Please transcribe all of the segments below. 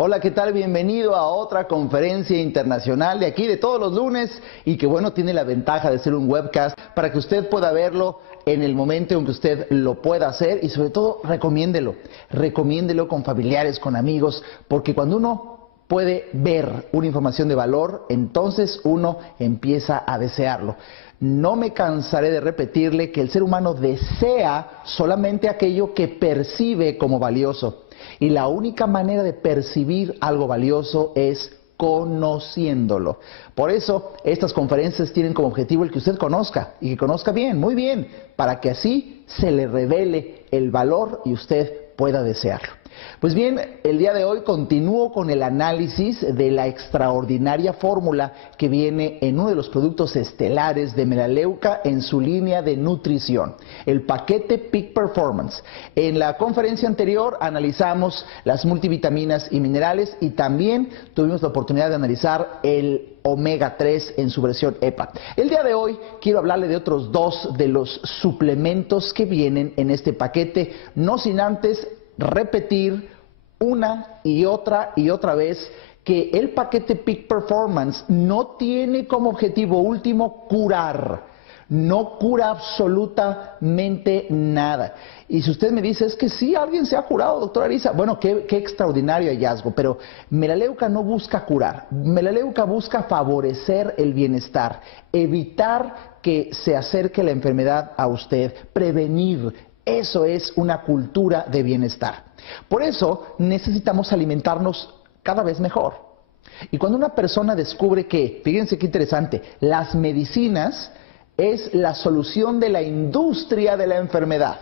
Hola, ¿qué tal? Bienvenido a otra conferencia internacional de aquí, de todos los lunes, y que bueno, tiene la ventaja de ser un webcast para que usted pueda verlo en el momento en que usted lo pueda hacer y sobre todo recomiéndelo con familiares, con amigos, porque cuando uno puede ver una información de valor, entonces uno empieza a desearlo. No me cansaré de repetirle que el ser humano desea solamente aquello que percibe como valioso. Y la única manera de percibir algo valioso es conociéndolo. Por eso, estas conferencias tienen como objetivo el que usted conozca, y que conozca bien, muy bien, para que así se le revele el valor y usted pueda desearlo. Pues bien, el día de hoy continúo con el análisis de la extraordinaria fórmula que viene en uno de los productos estelares de Melaleuca en su línea de nutrición, el paquete Peak Performance. En la conferencia anterior analizamos las multivitaminas y minerales y también tuvimos la oportunidad de analizar el omega 3 en su versión EPA. El día de hoy quiero hablarle de otros dos de los suplementos que vienen en este paquete, no sin antes repetir una y otra vez que el paquete Peak Performance no tiene como objetivo último curar. No cura absolutamente nada. Y si usted me dice, es que sí, alguien se ha curado, doctora Arisa, bueno, qué extraordinario hallazgo, pero Melaleuca no busca curar. Melaleuca busca favorecer el bienestar, evitar que se acerque la enfermedad a usted, prevenir. Eso es una cultura de bienestar. Por eso necesitamos alimentarnos cada vez mejor. Y cuando una persona descubre que, fíjense qué interesante, las medicinas es la solución de la industria de la enfermedad,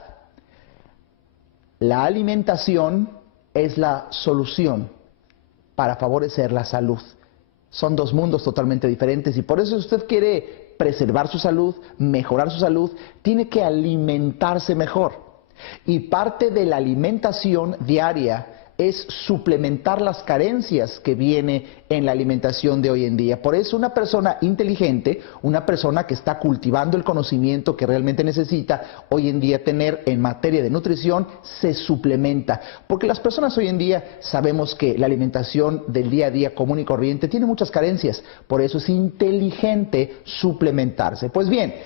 la alimentación es la solución para favorecer la salud. Son dos mundos totalmente diferentes y por eso si usted quiere preservar su salud, mejorar su salud, tiene que alimentarse mejor. Y parte de la alimentación diaria es suplementar las carencias que viene en la alimentación de hoy en día. Por eso una persona inteligente, una persona que está cultivando el conocimiento que realmente necesita hoy en día tener en materia de nutrición, se suplementa. Porque las personas hoy en día sabemos que la alimentación del día a día común y corriente tiene muchas carencias. Por eso es inteligente suplementarse. Pues bien,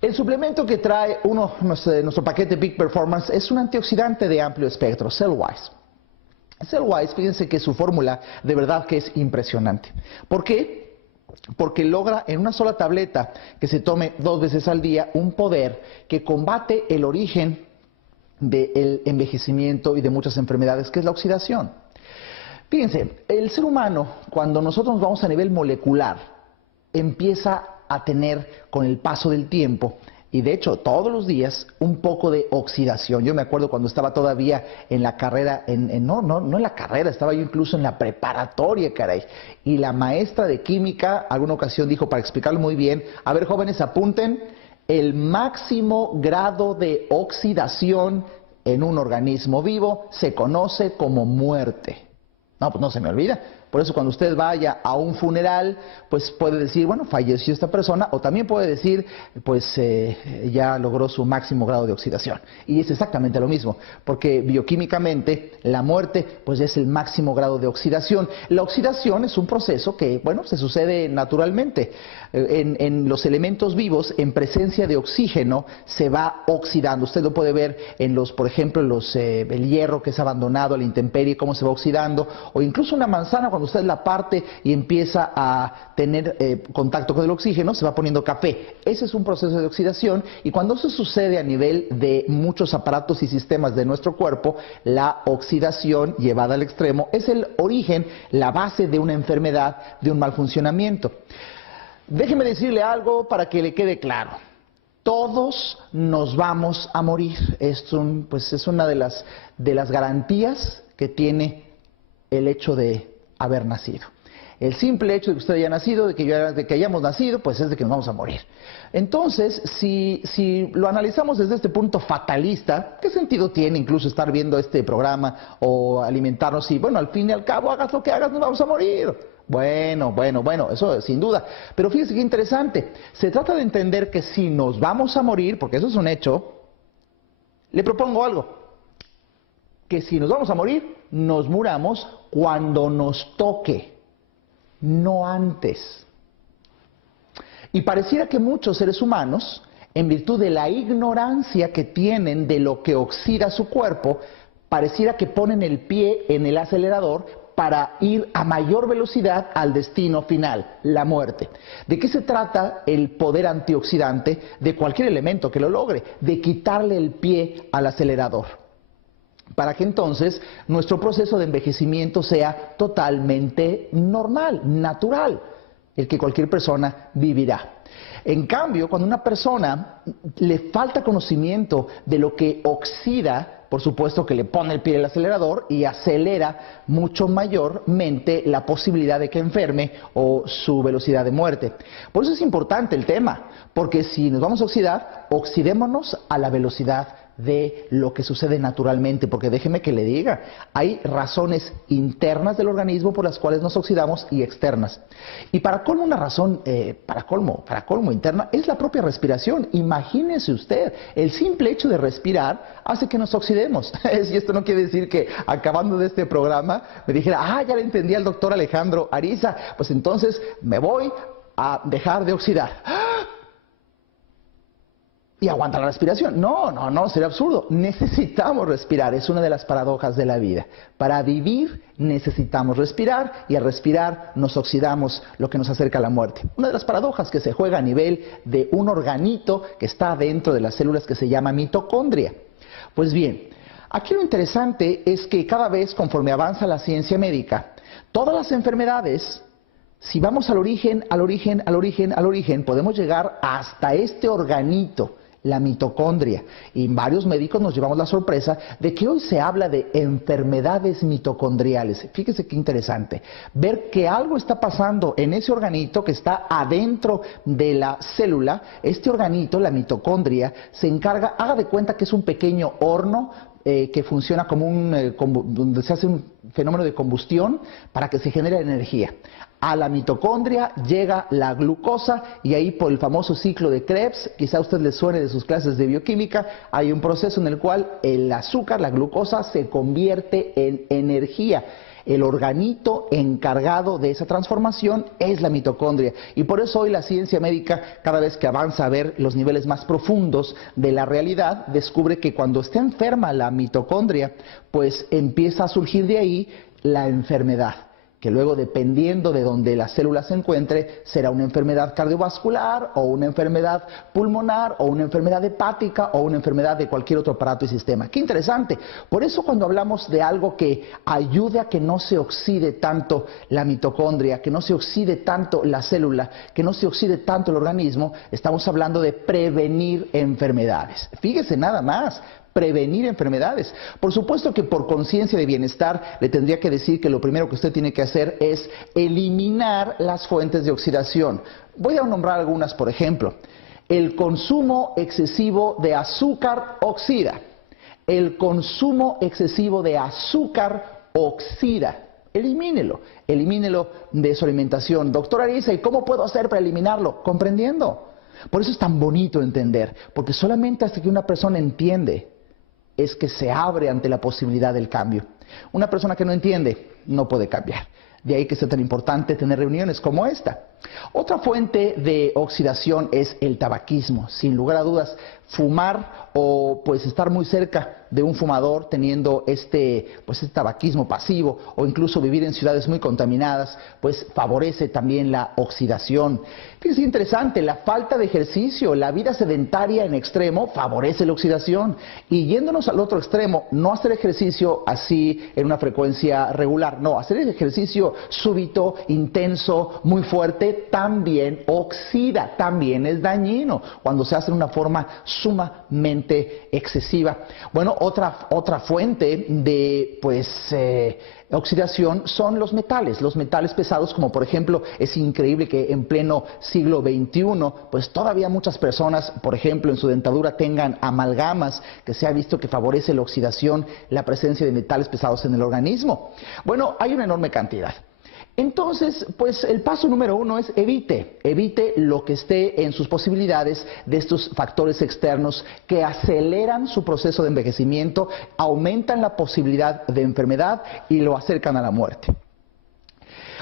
el suplemento que trae nuestro paquete Peak Performance es un antioxidante de amplio espectro, Cellwise. Cellwise, fíjense que su fórmula de verdad que es impresionante. ¿Por qué? Porque logra en una sola tableta que se tome 2 veces al día un poder que combate el origen del envejecimiento y de muchas enfermedades, que es la oxidación. Fíjense, el ser humano, cuando nosotros nos vamos a nivel molecular, empieza a tener con el paso del tiempo, y de hecho todos los días, un poco de oxidación. Yo me acuerdo cuando estaba todavía en la carrera, no en la carrera, estaba yo incluso en la preparatoria, caray. Y la maestra de química, alguna ocasión dijo, para explicarlo muy bien, a ver jóvenes, apunten, el máximo grado de oxidación en un organismo vivo se conoce como muerte. No, pues no se me olvida. Por eso cuando usted vaya a un funeral, pues puede decir, bueno, falleció esta persona, o también puede decir, pues ya logró su máximo grado de oxidación. Y es exactamente lo mismo, porque bioquímicamente la muerte, pues es el máximo grado de oxidación. La oxidación es un proceso que, bueno, se sucede naturalmente. En los elementos vivos, en presencia de oxígeno, se va oxidando. Usted lo puede ver en los, por ejemplo, el hierro que es abandonado a la intemperie, cómo se va oxidando, o incluso una manzana cuando usted la parte y empieza a tener contacto con el oxígeno, se va poniendo café. Ese es un proceso de oxidación y cuando eso sucede a nivel de muchos aparatos y sistemas de nuestro cuerpo, la oxidación llevada al extremo es el origen, la base de una enfermedad, de un mal funcionamiento. Déjeme decirle algo para que le quede claro. Todos nos vamos a morir. Es una de las garantías que tiene el hecho de haber nacido. El simple hecho de que usted haya nacido, de que hayamos nacido, pues es de que nos vamos a morir. Entonces, si lo analizamos desde este punto fatalista, ¿qué sentido tiene incluso estar viendo este programa o alimentarnos? Y bueno, al fin y al cabo, hagas lo que hagas, nos vamos a morir. Bueno, eso sin duda. Pero fíjese qué interesante. Se trata de entender que si nos vamos a morir, porque eso es un hecho, le propongo algo. que si nos vamos a morir, nos muramos cuando nos toque, no antes. Y pareciera que muchos seres humanos, en virtud de la ignorancia que tienen de lo que oxida su cuerpo, pareciera que ponen el pie en el acelerador para ir a mayor velocidad al destino final, la muerte. ¿De qué se trata el poder antioxidante de cualquier elemento que lo logre? De quitarle el pie al acelerador, para que entonces nuestro proceso de envejecimiento sea totalmente normal, natural, el que cualquier persona vivirá. En cambio, cuando a una persona le falta conocimiento de lo que oxida, por supuesto que le pone el pie al acelerador y acelera mucho mayormente la posibilidad de que enferme o su velocidad de muerte. Por eso es importante el tema, porque si nos vamos a oxidar, oxidémonos a la velocidad de lo que sucede naturalmente, porque déjeme que le diga, hay razones internas del organismo por las cuales nos oxidamos y externas. Y para colmo, una razón, para colmo interna, es la propia respiración. Imagínese usted, el simple hecho de respirar hace que nos oxidemos. Y esto no quiere decir que acabando de este programa me dijera, ya le entendí al doctor Alejandro Ariza, pues entonces me voy a dejar de oxidar y aguanta la respiración. No, sería absurdo. Necesitamos respirar, es una de las paradojas de la vida. Para vivir necesitamos respirar y al respirar nos oxidamos, lo que nos acerca a la muerte. Una de las paradojas que se juega a nivel de un organito que está dentro de las células que se llama mitocondria. Pues bien, aquí lo interesante es que cada vez conforme avanza la ciencia médica, todas las enfermedades, si vamos al origen, podemos llegar hasta este organito, la mitocondria. Y varios médicos nos llevamos la sorpresa de que hoy se habla de enfermedades mitocondriales. Fíjese qué interesante. Ver que algo está pasando en ese organito que está adentro de la célula. Este organito, la mitocondria, se encarga, haga de cuenta que es un pequeño horno que funciona como donde se hace un fenómeno de combustión para que se genere energía. A la mitocondria llega la glucosa y ahí por el famoso ciclo de Krebs, quizá a usted le suene de sus clases de bioquímica, hay un proceso en el cual el azúcar, la glucosa, se convierte en energía. El organito encargado de esa transformación es la mitocondria. Y por eso hoy la ciencia médica, cada vez que avanza a ver los niveles más profundos de la realidad, descubre que cuando está enferma la mitocondria, pues empieza a surgir de ahí la enfermedad, que luego, dependiendo de donde la célula se encuentre, será una enfermedad cardiovascular o una enfermedad pulmonar o una enfermedad hepática o una enfermedad de cualquier otro aparato y sistema. ¡Qué interesante! Por eso cuando hablamos de algo que ayude a que no se oxide tanto la mitocondria, que no se oxide tanto la célula, que no se oxide tanto el organismo, estamos hablando de prevenir enfermedades. Fíjese nada más. Prevenir enfermedades. Por supuesto que por conciencia de bienestar le tendría que decir que lo primero que usted tiene que hacer es eliminar las fuentes de oxidación. Voy a nombrar algunas, por ejemplo. El consumo excesivo de azúcar oxida. El consumo excesivo de azúcar oxida. Elimínelo de su alimentación. Doctor Ariza, ¿y cómo puedo hacer para eliminarlo? Comprendiendo. Por eso es tan bonito entender, porque solamente hasta que una persona entiende es que se abre ante la posibilidad del cambio. Una persona que no entiende no puede cambiar. De ahí que sea tan importante tener reuniones como esta. Otra fuente de oxidación es el tabaquismo. Sin lugar a dudas, fumar o pues estar muy cerca de un fumador teniendo este tabaquismo pasivo o incluso vivir en ciudades muy contaminadas, pues favorece también la oxidación. Fíjense, interesante, la falta de ejercicio, la vida sedentaria en extremo favorece la oxidación. Y yéndonos al otro extremo, no hacer ejercicio así en una frecuencia regular, no, hacer el ejercicio súbito, intenso, muy fuerte, también oxida, también es dañino cuando se hace de una forma sumamente excesiva. Bueno, otra fuente de oxidación son los metales pesados, como por ejemplo, es increíble que en pleno siglo XXI, pues todavía muchas personas, por ejemplo, en su dentadura tengan amalgamas, que se ha visto que favorece la oxidación, la presencia de metales pesados en el organismo. Bueno, hay una enorme cantidad. Entonces, pues el paso número 1 es evite lo que esté en sus posibilidades de estos factores externos que aceleran su proceso de envejecimiento, aumentan la posibilidad de enfermedad y lo acercan a la muerte.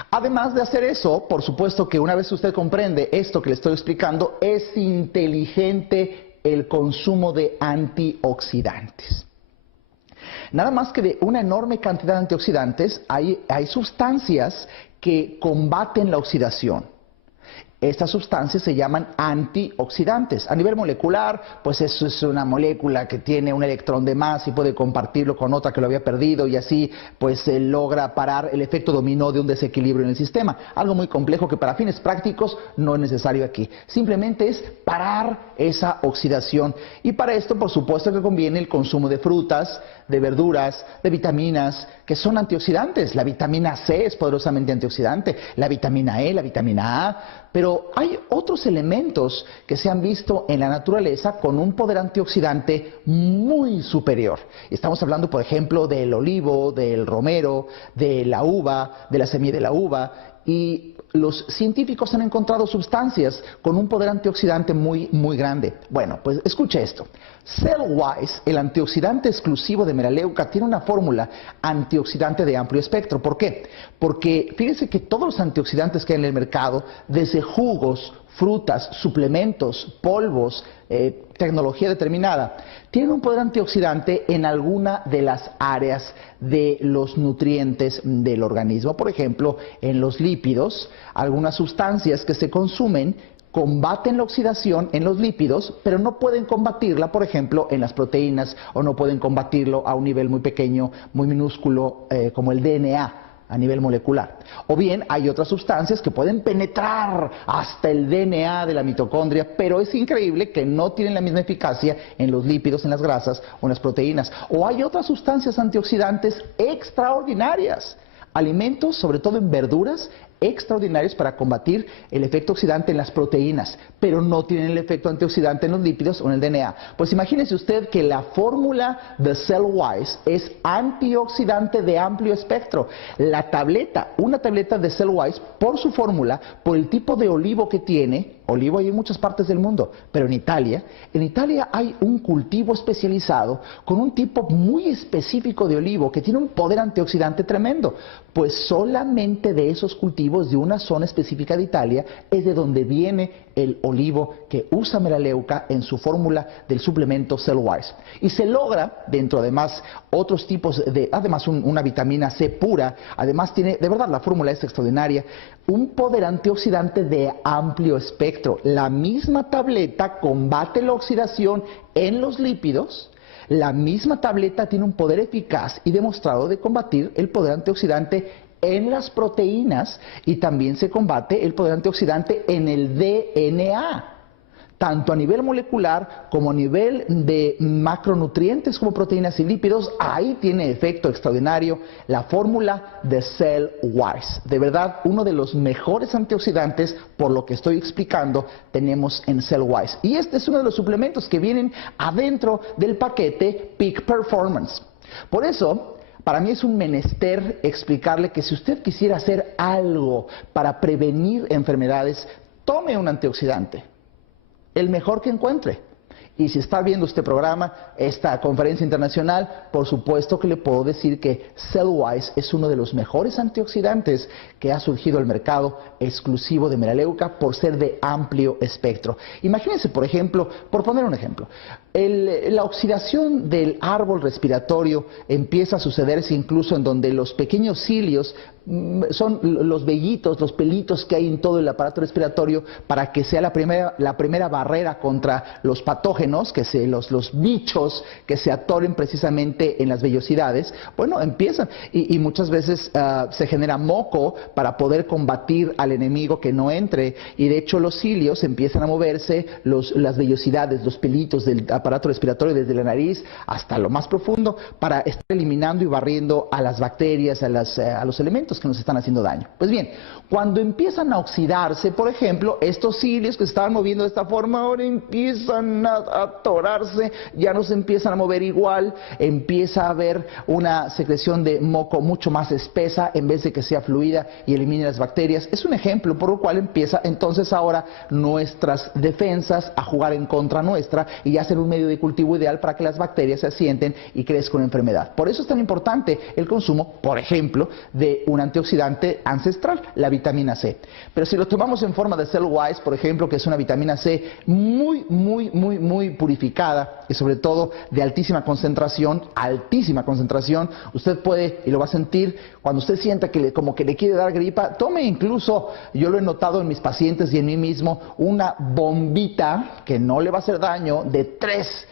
Además de hacer eso, por supuesto que una vez usted comprende esto que le estoy explicando, es inteligente el consumo de antioxidantes. Nada más que de una enorme cantidad de antioxidantes, hay sustancias que combaten la oxidación. Estas sustancias se llaman antioxidantes. A nivel molecular, pues eso es una molécula que tiene un electrón de más y puede compartirlo con otra que lo había perdido y así pues se logra parar el efecto dominó de un desequilibrio en el sistema. Algo muy complejo que para fines prácticos no es necesario aquí. Simplemente es parar esa oxidación. Y para esto, por supuesto que conviene el consumo de frutas, de verduras, de vitaminas, que son antioxidantes. La vitamina C es poderosamente antioxidante, la vitamina E, la vitamina A, pero hay otros elementos que se han visto en la naturaleza con un poder antioxidante muy superior. Estamos hablando, por ejemplo, del olivo, del romero, de la uva, de la semilla de la uva, y los científicos han encontrado sustancias con un poder antioxidante muy grande. Bueno, pues escuche esto. Cellwise, el antioxidante exclusivo de Melaleuca, tiene una fórmula antioxidante de amplio espectro. ¿Por qué? Porque fíjense que todos los antioxidantes que hay en el mercado, desde jugos, frutas, suplementos, polvos, tecnología determinada, tienen un poder antioxidante en alguna de las áreas de los nutrientes del organismo. Por ejemplo, en los lípidos, algunas sustancias que se consumen combaten la oxidación en los lípidos, pero no pueden combatirla, por ejemplo, en las proteínas, o no pueden combatirlo a un nivel muy pequeño, muy minúsculo, como el DNA. A nivel molecular. O bien hay otras sustancias que pueden penetrar hasta el DNA de la mitocondria, pero es increíble que no tienen la misma eficacia en los lípidos, en las grasas o en las proteínas. O hay otras sustancias antioxidantes extraordinarias. Alimentos, sobre todo en verduras, extraordinarios para combatir el efecto oxidante en las proteínas, pero no tienen el efecto antioxidante en los lípidos o en el DNA. Pues imagínese usted que la fórmula de Cellwise es antioxidante de amplio espectro. La tableta, una tableta de Cellwise, por su fórmula, por el tipo de olivo que tiene, olivo hay en muchas partes del mundo, pero en Italia hay un cultivo especializado con un tipo muy específico de olivo que tiene un poder antioxidante tremendo. Pues solamente de esos cultivos de una zona específica de Italia es de donde viene el olivo que usa Melaleuca en su fórmula del suplemento Cellwise. Y se logra, dentro además otros tipos de, además una vitamina C pura, además tiene, de verdad la fórmula es extraordinaria, un poder antioxidante de amplio espectro. La misma tableta combate la oxidación en los lípidos. La misma tableta tiene un poder eficaz y demostrado de combatir el poder antioxidante en las proteínas y también se combate el poder antioxidante en el DNA, tanto a nivel molecular como a nivel de macronutrientes como proteínas y lípidos. Ahí tiene efecto extraordinario la fórmula de Cellwise. De verdad, uno de los mejores antioxidantes, por lo que estoy explicando, tenemos en Cellwise. Y este es uno de los suplementos que vienen adentro del paquete Peak Performance. Por eso, para mí es un menester explicarle que si usted quisiera hacer algo para prevenir enfermedades, tome un antioxidante, el mejor que encuentre. Y si está viendo este programa, esta conferencia internacional, por supuesto que le puedo decir que Cellwise es uno de los mejores antioxidantes que ha surgido al mercado exclusivo de Melaleuca por ser de amplio espectro. Imagínense, por ejemplo, por poner un ejemplo, la oxidación del árbol respiratorio empieza a sucederse incluso en donde los pequeños cilios son los vellitos, los pelitos que hay en todo el aparato respiratorio para que sea la primera barrera contra los patógenos, que los bichos que se atoren precisamente en las vellosidades. Bueno, empiezan y muchas veces se genera moco para poder combatir al enemigo que no entre, y de hecho los cilios empiezan a moverse, las vellosidades, los pelitos del aparato respiratorio desde la nariz hasta lo más profundo para estar eliminando y barriendo a las bacterias, a los elementos. que nos están haciendo daño. Pues bien, cuando empiezan a oxidarse, por ejemplo, estos cilios que se estaban moviendo de esta forma, ahora empiezan a atorarse, ya no se empiezan a mover igual, empieza a haber una secreción de moco mucho más espesa en vez de que sea fluida y elimine las bacterias. Es un ejemplo por lo cual empieza entonces ahora nuestras defensas a jugar en contra nuestra y hacen un medio de cultivo ideal para que las bacterias se asienten y crezcan una enfermedad. Por eso es tan importante el consumo, por ejemplo, de un antioxidante ancestral, la vitamina C. Pero si lo tomamos en forma de Cellwise, por ejemplo, que es una vitamina C muy purificada y sobre todo de altísima concentración, usted puede, y lo va a sentir, cuando usted sienta que como que le quiere dar gripa, tome incluso, yo lo he notado en mis pacientes y en mí mismo, una bombita que no le va a hacer daño de tres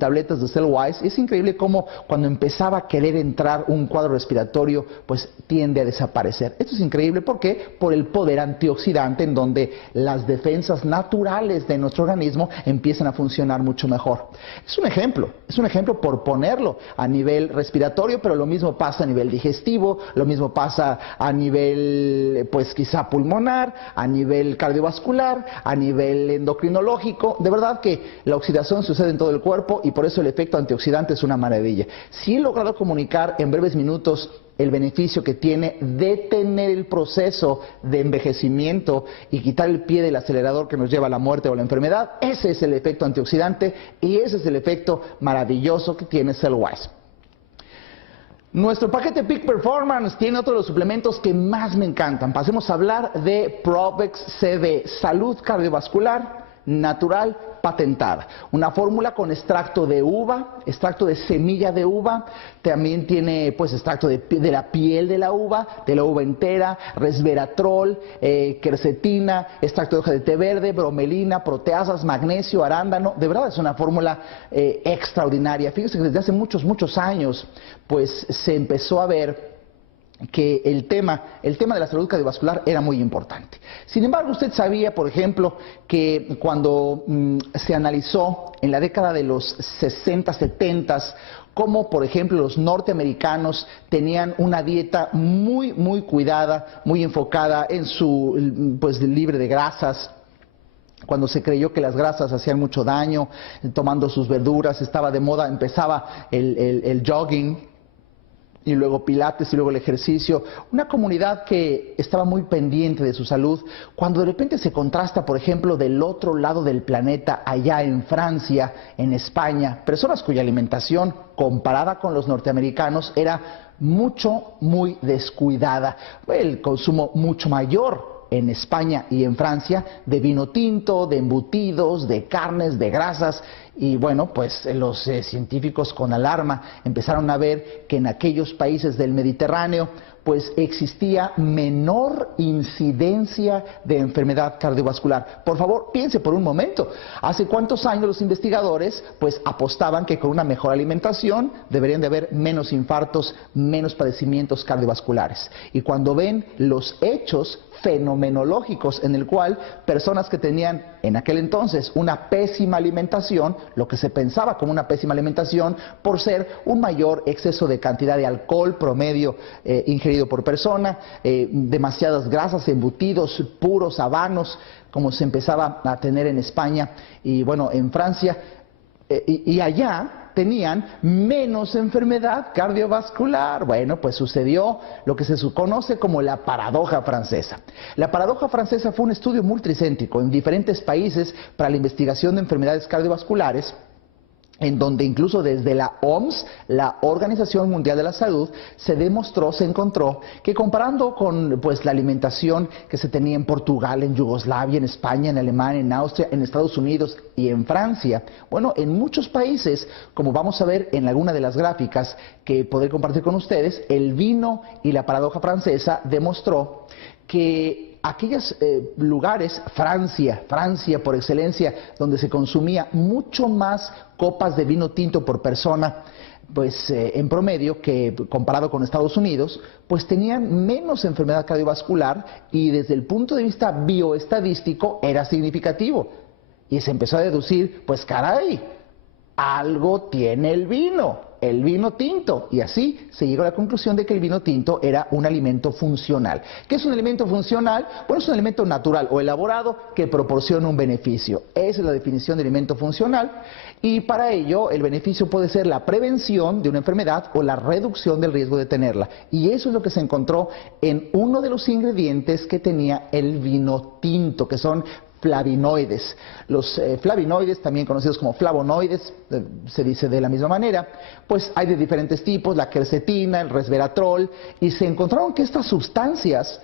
tabletas de Cellwise. Es increíble cómo cuando empezaba a querer entrar un cuadro respiratorio, pues tiende a desaparecer. Esto es increíble, ¿por qué? Por el poder antioxidante en donde las defensas naturales de nuestro organismo empiezan a funcionar mucho mejor. Es un ejemplo por ponerlo a nivel respiratorio, pero lo mismo pasa a nivel digestivo, lo mismo pasa a nivel, pues quizá pulmonar, a nivel cardiovascular, a nivel endocrinológico. De verdad que la oxidación sucede en todo el cuerpo y por eso el efecto antioxidante es una maravilla. Sí he logrado comunicar en breves minutos el beneficio que tiene detener el proceso de envejecimiento y quitar el pie del acelerador que nos lleva a la muerte o la enfermedad. Ese es el efecto antioxidante y ese es el efecto maravilloso que tiene Cellwise. Nuestro paquete Peak Performance tiene otro de los suplementos que más me encantan. Pasemos a hablar de Provex CB, salud cardiovascular natural patentada. Una fórmula con extracto de uva, extracto de semilla de uva, también tiene pues extracto de la piel de la uva entera, resveratrol, quercetina, extracto de hoja de té verde, bromelina, proteasas, magnesio, arándano. De verdad es una fórmula extraordinaria. Fíjense que desde hace muchos años pues se empezó a ver que el tema de la salud cardiovascular era muy importante. Sin embargo, usted sabía, por ejemplo, que cuando se analizó en la década de los 60, 70, cómo, por ejemplo, los norteamericanos tenían una dieta muy cuidada, muy enfocada en su, pues, libre de grasas, cuando se creyó que las grasas hacían mucho daño, tomando sus verduras, estaba de moda, empezaba el jogging, y luego pilates y luego el ejercicio, una comunidad que estaba muy pendiente de su salud, cuando de repente se contrasta, por ejemplo, del otro lado del planeta, allá en Francia, en España, personas cuya alimentación comparada con los norteamericanos era muy descuidada, el consumo mucho mayor en España y en Francia de vino tinto, de embutidos, de carnes, de grasas. Y bueno, pues los científicos con alarma empezaron a ver que en aquellos países del Mediterráneo pues existía menor incidencia de enfermedad cardiovascular. Por favor, piense por un momento, ¿hace cuántos años los investigadores pues apostaban que con una mejor alimentación deberían de haber menos infartos, menos padecimientos cardiovasculares? Y cuando ven los hechos fenomenológicos en el cual personas que tenían en aquel entonces una pésima alimentación, lo que se pensaba como una pésima alimentación por ser un mayor exceso de cantidad de alcohol promedio ingerido por persona, demasiadas grasas, embutidos, puros, habanos, como se empezaba a tener en España y bueno, en Francia, y allá tenían menos enfermedad cardiovascular. Bueno, pues sucedió lo que se conoce como la paradoja francesa. La paradoja francesa fue un estudio multicéntrico en diferentes países para la investigación de enfermedades cardiovasculares, en donde incluso desde la OMS, la Organización Mundial de la Salud, se encontró que comparando con pues la alimentación que se tenía en Portugal, en Yugoslavia, en España, en Alemania, en Austria, en Estados Unidos y en Francia, bueno, en muchos países, como vamos a ver en alguna de las gráficas que podré compartir con ustedes, el vino y la paradoja francesa demostró que aquellos lugares, Francia por excelencia, donde se consumía mucho más copas de vino tinto por persona, pues en promedio, que comparado con Estados Unidos, pues tenían menos enfermedad cardiovascular y desde el punto de vista bioestadístico era significativo. Y se empezó a deducir, pues caray, algo tiene el vino. el vino tinto, y así se llegó a la conclusión de que el vino tinto era un alimento funcional. ¿Qué es un alimento funcional? Bueno, es un alimento natural o elaborado que proporciona un beneficio. Esa es la definición de alimento funcional, y para ello el beneficio puede ser la prevención de una enfermedad o la reducción del riesgo de tenerla. Y eso es lo que se encontró en uno de los ingredientes que tenía el vino tinto, que son flavonoides. Los flavonoides, también conocidos como flavonoides, se dice de la misma manera, pues hay de diferentes tipos, la quercetina, el resveratrol, y se encontraron que estas sustancias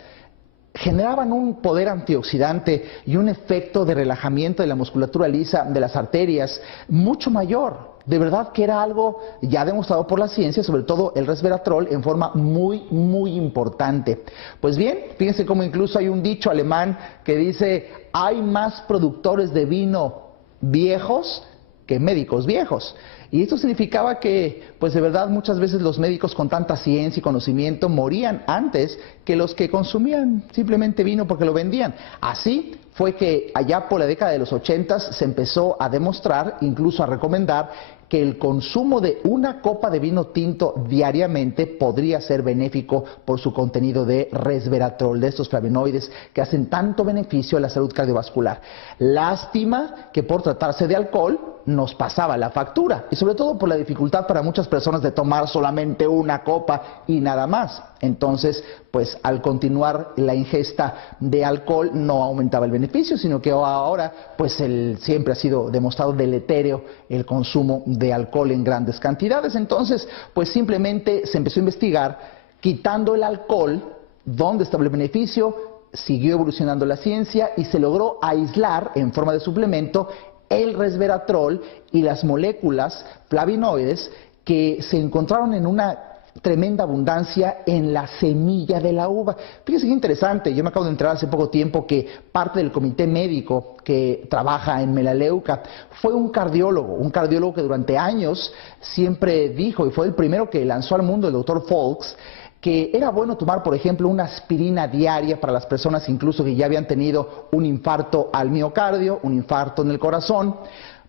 generaban un poder antioxidante y un efecto de relajamiento de la musculatura lisa de las arterias mucho mayor. De verdad que era algo ya demostrado por la ciencia, sobre todo el resveratrol, en forma muy importante. Pues bien, fíjense cómo incluso hay un dicho alemán que dice: hay más productores de vino viejos que médicos viejos. Y esto significaba que, pues de verdad, muchas veces los médicos con tanta ciencia y conocimiento morían antes que los que consumían simplemente vino porque lo vendían. Así fue que allá por la década de los 80 se empezó a demostrar, incluso a recomendar, que el consumo de una copa de vino tinto diariamente podría ser benéfico por su contenido de resveratrol, de estos flavonoides que hacen tanto beneficio a la salud cardiovascular. Lástima que por tratarse de alcohol nos pasaba la factura, y sobre todo por la dificultad para muchas personas de tomar solamente una copa y nada más. Entonces, pues al continuar la ingesta de alcohol no aumentaba el beneficio, sino que ahora pues siempre ha sido demostrado deletérea el consumo de alcohol en grandes cantidades. Entonces, pues simplemente se empezó a investigar quitando el alcohol, dónde estaba el beneficio, siguió evolucionando la ciencia y se logró aislar en forma de suplemento el resveratrol y las moléculas flavonoides que se encontraron en una tremenda abundancia en la semilla de la uva. Fíjense qué interesante, yo me acabo de enterar hace poco tiempo que parte del comité médico que trabaja en Melaleuca fue un cardiólogo que durante años siempre dijo, y fue el primero que lanzó al mundo, el doctor Folks, que era bueno tomar, por ejemplo, una aspirina diaria para las personas incluso que ya habían tenido un infarto al miocardio, un infarto en el corazón,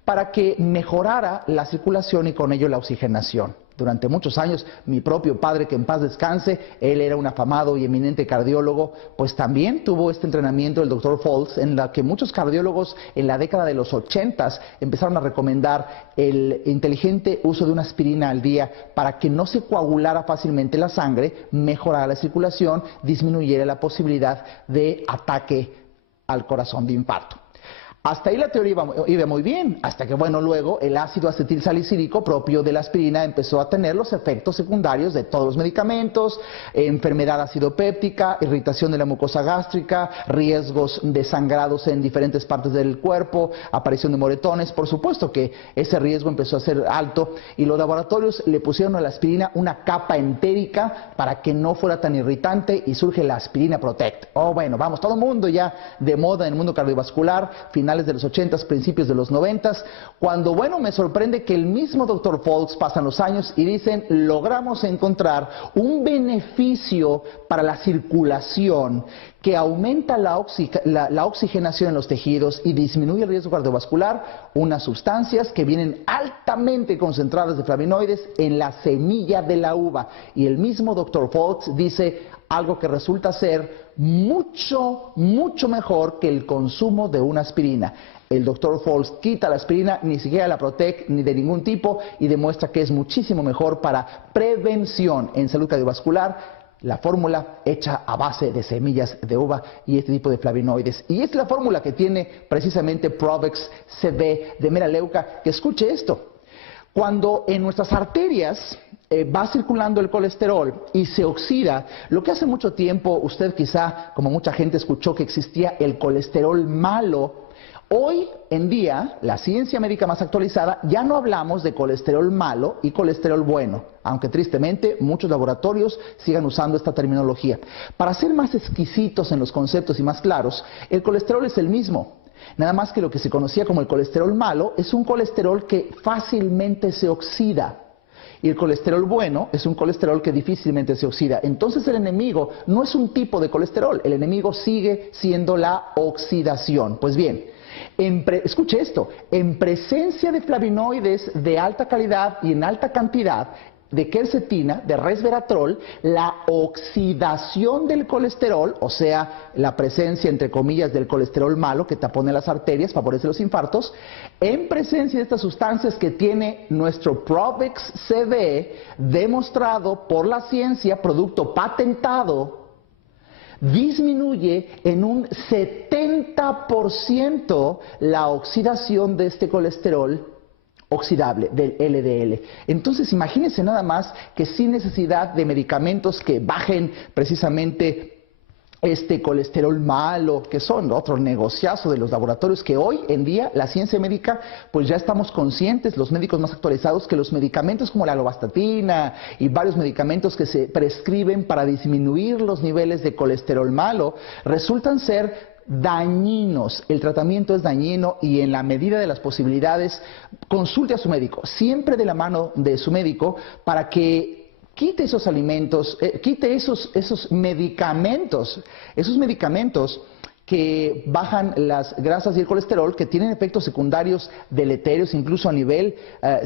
para que mejorara la circulación y con ello la oxigenación. Durante muchos años, mi propio padre, que en paz descanse, él era un afamado y eminente cardiólogo, pues también tuvo este entrenamiento del Dr. Folks, en la que muchos cardiólogos en la década de los 80 empezaron a recomendar el inteligente uso de una aspirina al día para que no se coagulara fácilmente la sangre, mejorara la circulación, disminuyera la posibilidad de ataque al corazón, de infarto. Hasta ahí la teoría iba muy bien, hasta que, bueno, luego el ácido acetilsalicílico propio de la aspirina empezó a tener los efectos secundarios de todos los medicamentos, enfermedad acidopéptica, irritación de la mucosa gástrica, riesgos de sangrados en diferentes partes del cuerpo, aparición de moretones. Por supuesto que ese riesgo empezó a ser alto y los laboratorios le pusieron a la aspirina una capa entérica para que no fuera tan irritante y surge la aspirina Protect. Oh, bueno, vamos, todo el mundo ya de moda en el mundo cardiovascular, finales de los 80s, principios de los 90s, cuando, bueno, me sorprende que el mismo Dr. Folks pasan los años y dicen, logramos encontrar un beneficio para la circulación que aumenta la oxigenación en los tejidos y disminuye el riesgo cardiovascular, unas sustancias que vienen altamente concentradas de flavonoides en la semilla de la uva. Y el mismo Dr. Folks dice algo que resulta ser mucho mejor que el consumo de una aspirina. El Dr. Folks quita la aspirina, ni siquiera la Protect, ni de ningún tipo, y demuestra que es muchísimo mejor para prevención en salud cardiovascular. La fórmula hecha a base de semillas de uva y este tipo de flavonoides. Y es la fórmula que tiene precisamente Provex CB de Melaleuca, que escuche esto. Cuando en nuestras arterias va circulando el colesterol y se oxida, lo que hace mucho tiempo usted quizá, como mucha gente, escuchó que existía el colesterol malo. Hoy en día, la ciencia médica más actualizada, ya no hablamos de colesterol malo y colesterol bueno, aunque tristemente muchos laboratorios sigan usando esta terminología. Para ser más exquisitos en los conceptos y más claros, el colesterol es el mismo. Nada más que lo que se conocía como el colesterol malo es un colesterol que fácilmente se oxida. Y el colesterol bueno es un colesterol que difícilmente se oxida. Entonces el enemigo no es un tipo de colesterol, el enemigo sigue siendo la oxidación. Pues bien, Escuche esto, en presencia de flavonoides de alta calidad y en alta cantidad, de quercetina, de resveratrol, la oxidación del colesterol, o sea, la presencia, entre comillas, del colesterol malo que tapone las arterias, favorece los infartos, en presencia de estas sustancias que tiene nuestro Provex CV, demostrado por la ciencia, producto patentado, disminuye en un 70% la oxidación de este colesterol oxidable, del LDL. Entonces, imagínense nada más que sin necesidad de medicamentos que bajen precisamente este colesterol malo, que son otro negociazo de los laboratorios, que hoy en día la ciencia médica, pues ya estamos conscientes, los médicos más actualizados, que los medicamentos como la lovastatina y varios medicamentos que se prescriben para disminuir los niveles de colesterol malo, resultan ser dañinos. El tratamiento es dañino y en la medida de las posibilidades consulte a su médico, siempre de la mano de su médico, para que quite esos alimentos, quite esos medicamentos que bajan las grasas y el colesterol, que tienen efectos secundarios deleterios incluso a nivel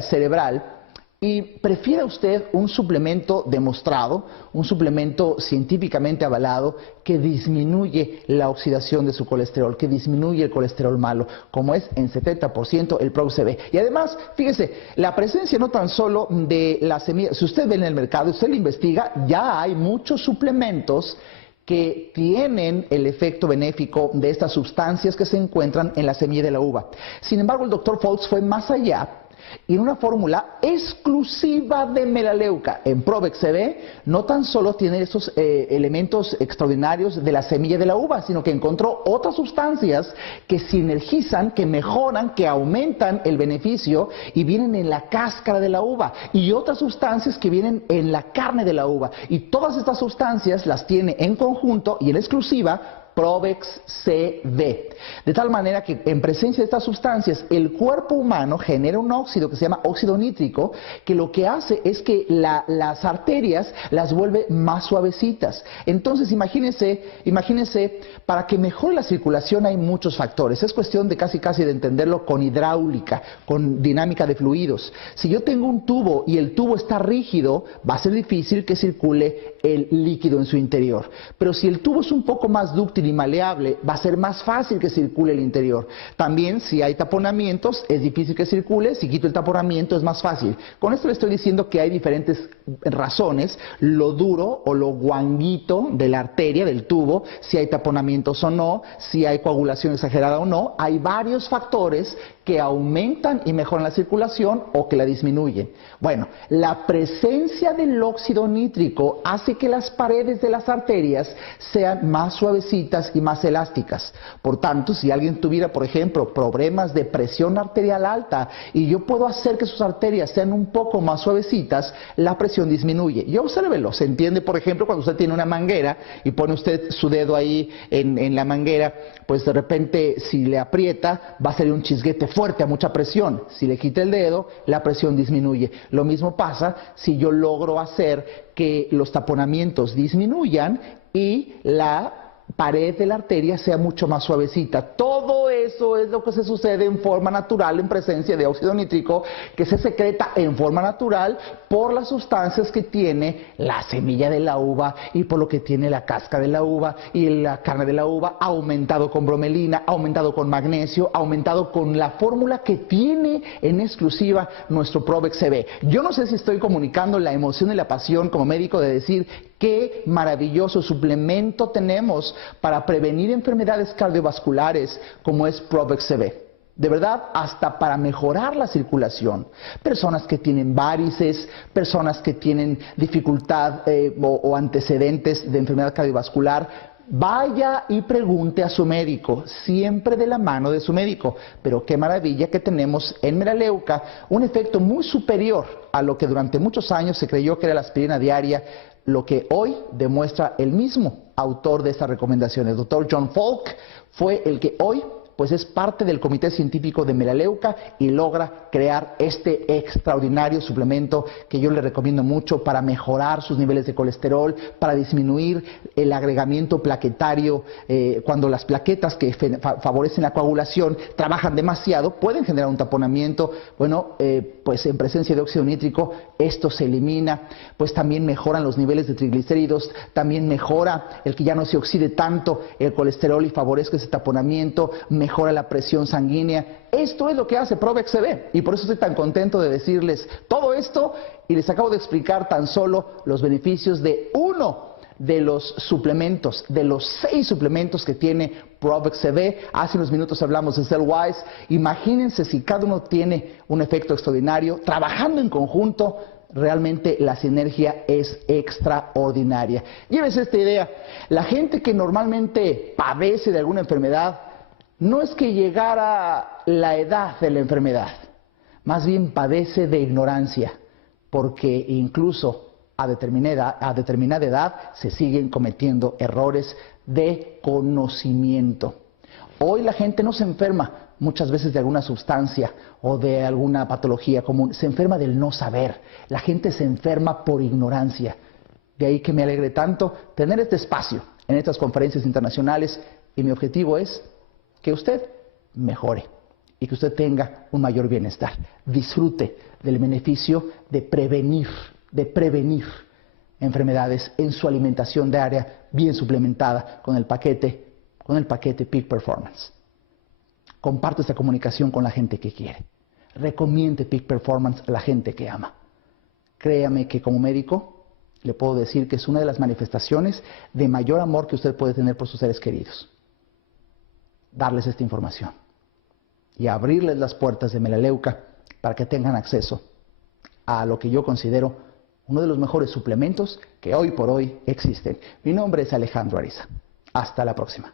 cerebral. Y prefiera usted un suplemento demostrado, un suplemento científicamente avalado que disminuye la oxidación de su colesterol, que disminuye el colesterol malo, como es en 70% el Provex CV. Y además, fíjese, la presencia no tan solo de la semilla, si usted ve en el mercado, usted lo investiga, ya hay muchos suplementos que tienen el efecto benéfico de estas sustancias que se encuentran en la semilla de la uva. Sin embargo, el Dr. Folks fue más allá y en una fórmula exclusiva de melaleuca en Provex CV, no tan solo tiene esos elementos extraordinarios de la semilla de la uva, sino que encontró otras sustancias que sinergizan, que mejoran, que aumentan el beneficio y vienen en la cáscara de la uva, y otras sustancias que vienen en la carne de la uva. Y todas estas sustancias las tiene en conjunto y en exclusiva Provex CV. De tal manera que en presencia de estas sustancias, el cuerpo humano genera un óxido que se llama óxido nítrico, que lo que hace es que las arterias las vuelve más suavecitas. Entonces, imagínense, para que mejore la circulación hay muchos factores. Es cuestión de casi de entenderlo con hidráulica, con dinámica de fluidos. Si yo tengo un tubo y el tubo está rígido, va a ser difícil que circule el líquido en su interior. Pero si el tubo es un poco más dúctil y maleable, va a ser más fácil que circule el interior. También, si hay taponamientos, es difícil que circule. Si quito el taponamiento, es más fácil. Con esto le estoy diciendo que hay diferentes razones: lo duro o lo guanguito de la arteria, del tubo, si hay taponamientos o no, si hay coagulación exagerada o no. Hay varios factores que aumentan y mejoran la circulación o que la disminuyen. Bueno, la presencia del óxido nítrico hace que las paredes de las arterias sean más suavecitas y más elásticas. Por tanto, si alguien tuviera, por ejemplo, problemas de presión arterial alta y yo puedo hacer que sus arterias sean un poco más suavecitas, la presión disminuye. Y obsérvelo, se entiende, por ejemplo, cuando usted tiene una manguera y pone usted su dedo ahí en la manguera, pues de repente, si le aprieta, va a salir un chisguete fuerte a mucha presión. Si le quita el dedo, la presión disminuye. Lo mismo pasa si yo logro hacer que los taponamientos disminuyan y la pared de la arteria sea mucho más suavecita. Todo eso es lo que se sucede en forma natural en presencia de óxido nítrico, que se secreta en forma natural por las sustancias que tiene la semilla de la uva y por lo que tiene la cáscara de la uva y la carne de la uva, aumentado con bromelina, aumentado con magnesio, aumentado con la fórmula que tiene en exclusiva nuestro Provex CV. Yo no sé si estoy comunicando la emoción y la pasión como médico de decir qué maravilloso suplemento tenemos para prevenir enfermedades cardiovasculares como es Provex CV. De verdad, hasta para mejorar la circulación. Personas que tienen varices, personas que tienen dificultad o antecedentes de enfermedad cardiovascular, vaya y pregunte a su médico, siempre de la mano de su médico. Pero qué maravilla que tenemos en melaleuca un efecto muy superior a lo que durante muchos años se creyó que era la aspirina diaria, lo que hoy demuestra el mismo autor de esta recomendación. El doctor John Falk fue el que hoy pues es parte del comité científico de Melaleuca y logra crear este extraordinario suplemento que yo le recomiendo mucho para mejorar sus niveles de colesterol, para disminuir el agregamiento plaquetario. Cuando las plaquetas que favorecen la coagulación trabajan demasiado, pueden generar un taponamiento. Bueno, pues en presencia de óxido nítrico esto se elimina. Pues también mejoran los niveles de triglicéridos, también mejora el que ya no se oxide tanto el colesterol y favorezca ese taponamiento, mejora la presión sanguínea. Esto es lo que hace Provex CB y por eso estoy tan contento de decirles todo esto y les acabo de explicar tan solo los beneficios de uno de los suplementos, de los 6 suplementos que tiene Provex CB. Hace unos minutos hablamos de Cellwise. Imagínense si cada uno tiene un efecto extraordinario, trabajando en conjunto. Realmente la sinergia es extraordinaria. Llévese esta idea. La gente que normalmente padece de alguna enfermedad, no es que llegara la edad de la enfermedad, más bien padece de ignorancia, porque incluso a determinada edad se siguen cometiendo errores de conocimiento. Hoy la gente no se enferma muchas veces de alguna sustancia o de alguna patología común, se enferma del no saber. La gente se enferma por ignorancia. De ahí que me alegre tanto tener este espacio en estas conferencias internacionales y mi objetivo es que usted mejore y que usted tenga un mayor bienestar. Disfrute del beneficio de prevenir enfermedades en su alimentación diaria bien suplementada con el paquete Peak Performance. Comparte esta comunicación con la gente que quiere. Recomiende Peak Performance a la gente que ama. Créame que como médico le puedo decir que es una de las manifestaciones de mayor amor que usted puede tener por sus seres queridos. Darles esta información y abrirles las puertas de Melaleuca para que tengan acceso a lo que yo considero uno de los mejores suplementos que hoy por hoy existen. Mi nombre es Alejandro Ariza. Hasta la próxima.